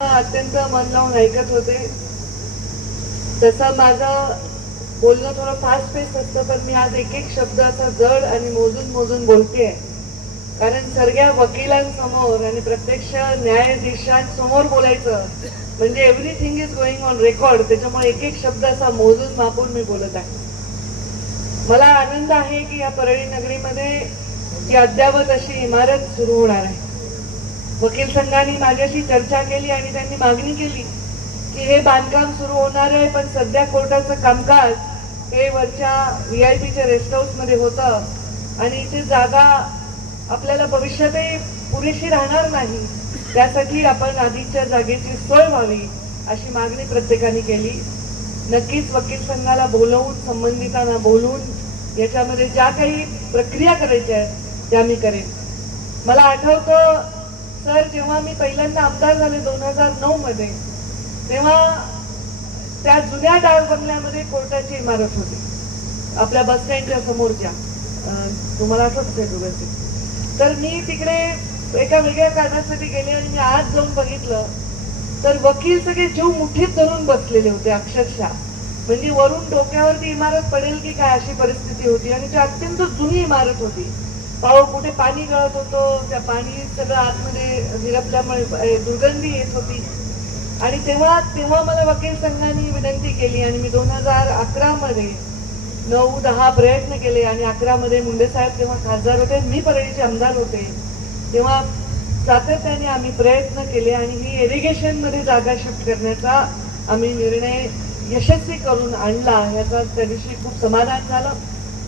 अत्यंत मन लावून ऐकत होते. तसं माझं बोलणं थोडं फास्ट पेस असतं, पण मी आज एक एक शब्द असा जड आणि मोजून मोजून बोलतेय. कारण सगळ्या वकिलांसमोर आणि प्रत्यक्ष न्यायाधीशांसमोर बोलायचं म्हणजे everything is going on record. त्याच्यामुळे एक एक शब्द असा मोजून मापून मी बोलत आहे. मला आनंद आहे की या परळी नगरीमध्ये ही अद्यावत अशी इमारत सुरू होणार आहे. वकील संघाने माझ्याशी चर्चा केली आणि त्यांनी मागणी केली की हे बांधकाम सुरू होणार आहे, पण सध्या कोर्टाचं कामकाज हे वरच्या VIPच्या रेस्ट हाऊस मध्ये होतं आणि इथे जागा आपल्याला भविष्यातही पुरेशी राहणार नाही. त्यासाठी आपण आधीच्या जागेची सोय व्हावी अशी मागणी प्रत्येकाने केली. नक्कीच वकील संघाला बोलवून संबंधितांना बोलवून याच्यामध्ये ज्या काही प्रक्रिया करायच्या आहेत त्या मी करेन. मला आठवतं सर, जेव्हा मी पहिल्यांदा आमदार झाले 2009 मध्ये, तेव्हा त्या जुन्या डाळ बंगल्यामध्ये कोर्टाची इमारत होती आपल्या बस स्टँडच्या समोरच्या. तुम्हाला आठवत आहे? तर मी तिकडे एका वेगळ्या कारणासाठी गेले आणि मी आज जाऊन बघितलं तर वकील सगळे जीव मुठीत धरून बसलेले होते अक्षरशः. म्हणजे वरून डोक्यावरती इमारत पडेल की काय अशी परिस्थिती होती आणि ती अत्यंत जुनी इमारत होती. कुठे पाणी गळत होतं, त्या पाणी सगळं आतमध्ये झिरपल्यामुळे दुर्गंधी येत होती. आणि तेव्हा मला वकील संघाने विनंती केली आणि मी 2011 मध्ये 9-10 प्रयत्न केले आणि 11 मध्ये मुंडे साहेब तेव्हा खासदार होते, मी परळीचे आमदार होते. तेव्हा सातत्याने आम्ही प्रयत्न केले आणि ही इरिगेशन मध्ये जागा शिफ्ट करण्याचा आम्ही निर्णय यशस्वी करून आणला. याचा त्या दिवशी खूप समाधान झालं.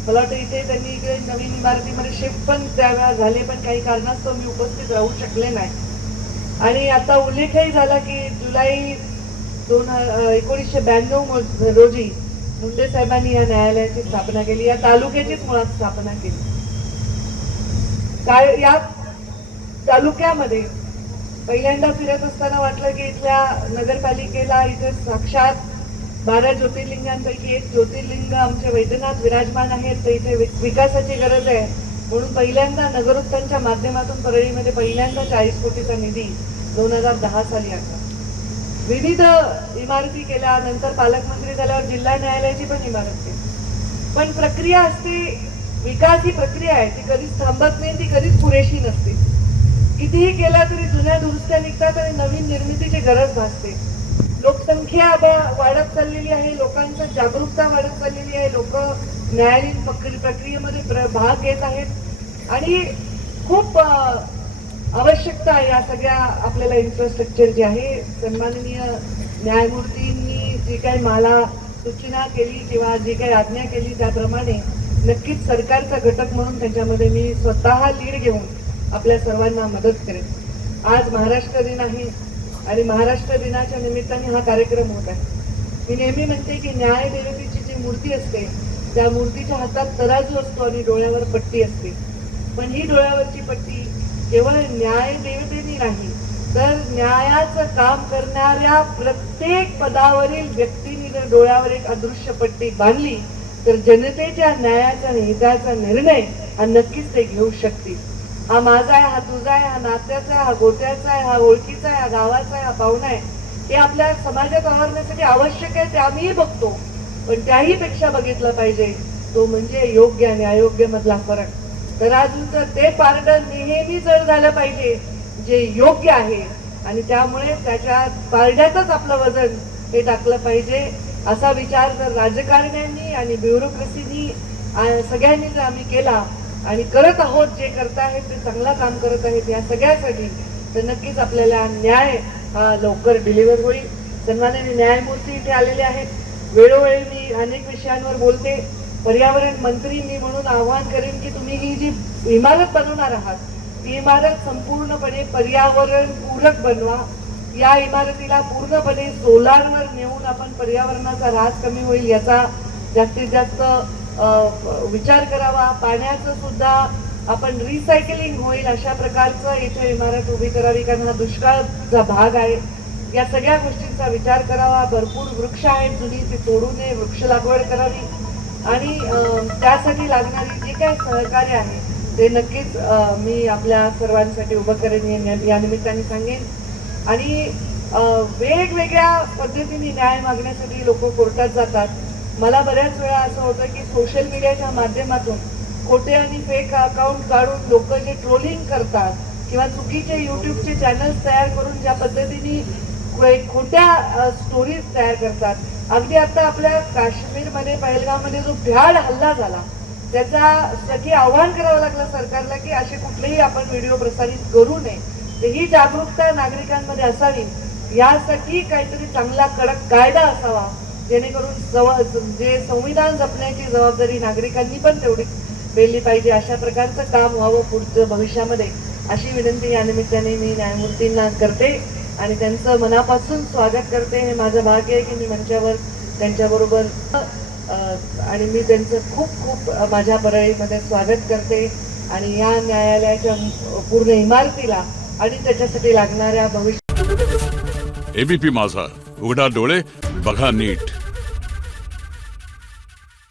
मला वाटतं इथे त्यांनी इकडे नवीन इमारतीमध्ये शिफ्ट पण त्यावेळेला झाले, पण काही कारणास्तव मी उपस्थित राहू शकले नाही. आणि आता उल्लेखही झाला की जुलै 1992 रोजी मुंडे साहेबांनी या न्यायालयाची स्थापना केली. या तालुक्याचीच मुळात स्थापना केली. काय या तालुक्यामध्ये पहिल्यांदा फिरत असताना वाटलं की इथल्या नगरपालिकेला इथे साक्षात 12 ज्योतिर्लिंगांपैकी एक ज्योतिर्लिंग आमचे वैद्यनाथ विराजमान आहेत, तर इथे विकासाची गरज आहे. म्हणून पहिल्यांदा नगरोत्थानच्या माध्यमातून परळीमध्ये पहिल्यांदा 40 कोटीचा निधी 2010 साली आणला. विविध इमारती केल्या. नंतर पालकमंत्री झाल्यावर जिल्हा न्यायालयाची पण इमारत केली. पण प्रक्रिया असते, विकास ही प्रक्रिया आहे, ती कधीच थांबत नाही, ती कधीच पुरेशी नसते. कितीही केला तरी जुन्या दुरुस्त्या निघतात आणि नवीन निर्मितीची गरज भासते. लोकसंख्या वाढत चाललेली आहे, लोकांची जागरूकता वाढत चाललेली आहे, लोक न्यायालयीन प्रक्रियेमध्ये भाग घेत आहेत आणि खूप आवश्यकता आहे या सगळ्या आपल्याला इन्फ्रास्ट्रक्चरची आहे. सन्माननीय न्यायमूर्तींनी जी काही मला सूचना केली किंवा जी काही आज्ञा केली त्याप्रमाणे नक्कीच सरकारचा घटक म्हणून त्याच्यामध्ये मी स्वतः लीड घेऊन आपल्या सर्वांना मदत करेन. आज महाराष्ट्र दिन आहे आणि महाराष्ट्र दिनाच्या निमित्ताने हा कार्यक्रम होत आहे. मी नेहमी म्हणते की न्याय देवतेची जी मूर्ती असते त्या मूर्तीच्या हातात तराजू असतो आणि डोळ्यावर पट्टी असते. पण ही डोळ्यावरची पट्टी केवळ न्याय देवतेनी नाही, तर न्यायाचं काम करणाऱ्या प्रत्येक पदावरील व्यक्तीने जर डोळ्यावर एक अदृश्य पट्टी बांधली तर जनतेच्या न्यायाचा हिताचा निर्णय हा नक्कीच ते घेऊ शकतील. हा माझा आहे, हा तुझा आहे, हा नात्याचा आहे, हा गोत्याचा आहे, हा ओळखीचा आहे, हा गावाचा आहे, हा पाहुणा आहे, हे आपल्या समाजात वावरण्यासाठी आवश्यक आहे, ते आम्हीही बघतो. पण त्याही पेक्षा बघितलं पाहिजे तो म्हणजे योग्य आणि अयोग्य मधला फरक. तर अजून तर ते पारडं नेहमी जड झालं पाहिजे जे योग्य आहे आणि त्यामुळे त्याच्या पारड्यातच आपलं वजन हे टाकलं पाहिजे. असा विचार जर राजकारण्यांनी आणि ब्युरोक्रेसीनी सगळ्यांनी जर आम्ही केला आणि करत आहोत, जे करताहेत ते चांगला काम करत आहेत या सगळ्यासाठी, तर नक्कीच आपल्याला न्याय हा लवकर डिलिव्हर होईल. सन्माननीय न्यायमूर्ती इथे आलेले आहेत. वेळोवेळी मी अनेक विषयांवर बोलते. पर्यावरण मंत्री मी म्हणून आवाहन करेन की तुम्ही ही जी इमारत बनवणार आहात ती इमारत संपूर्णपणे पर्यावरण पूरक बनवा. या इमारतीला पूर्णपणे सोलारवर नेऊन आपण पर्यावरणाचा ऱ्हास कमी होईल याचा जास्तीत जास्त विचार करावा. पाण्याचं सुद्धा आपण रिसायकलिंग होईल अशा प्रकारचं इथे इमारत उभी करावी, कारण हा दुष्काळचा भाग आहे. या सगळ्या गोष्टींचा विचार करावा. भरपूर वृक्ष आहेत जुनी, ते तोडू नये, वृक्ष लागवड करावी आणि त्यासाठी लागणारी जे काही सहकार्य आहे ते नक्कीच मी आपल्या सर्वांसाठी उभं करेन या निमित्ताने सांगेन. आणि वेगवेगळ्या पद्धतीने न्याय मागण्यासाठी लोक कोर्टात जातात. मला बऱ्याच वेळा असं होतं की सोशल मीडियाच्या माध्यमातून खोटे आणि फेक अकाउंट काढून लोक जे ट्रोलिंग करतात किंवा चुकीचे युट्यूबचे चॅनल्स तयार करून ज्या पद्धतीने खोट्या स्टोरीज तयार करतात. अगदी आता आपल्या काश्मीरमध्ये पहलगाममध्ये जो भ्याड हल्ला झाला त्याच्यासाठी आव्हान करावं लागलं सरकारला की असे कुठलेही आपण व्हिडिओ प्रसारित करू नये. तर ही जागरूकता नागरिकांमध्ये असावी, यासाठी काहीतरी चांगला कडक कायदा असावा जेणेकरून जे संविधान जपण्याची जबाबदारी नागरिकांनी पण तेवढी पेलली पाहिजे. अशा प्रकारचं काम व्हावं पुढचं भविष्यामध्ये, अशी विनंती या निमित्ताने मी न्यायमूर्तींना करते आणि त्यांचं मनापासून स्वागत करते. हे माझं भाग्य आहे की मी मंचावर त्यांच्याबरोबर आणि मी त्यांचं खूप खूप माझ्या परळीमध्ये स्वागत करते आणि या न्यायालयाच्या पूर्ण इमारतीला आणि त्याच्यासाठी लागणाऱ्या भविष्य. एबीपी माझा, उघडा डोळे बघा नीट.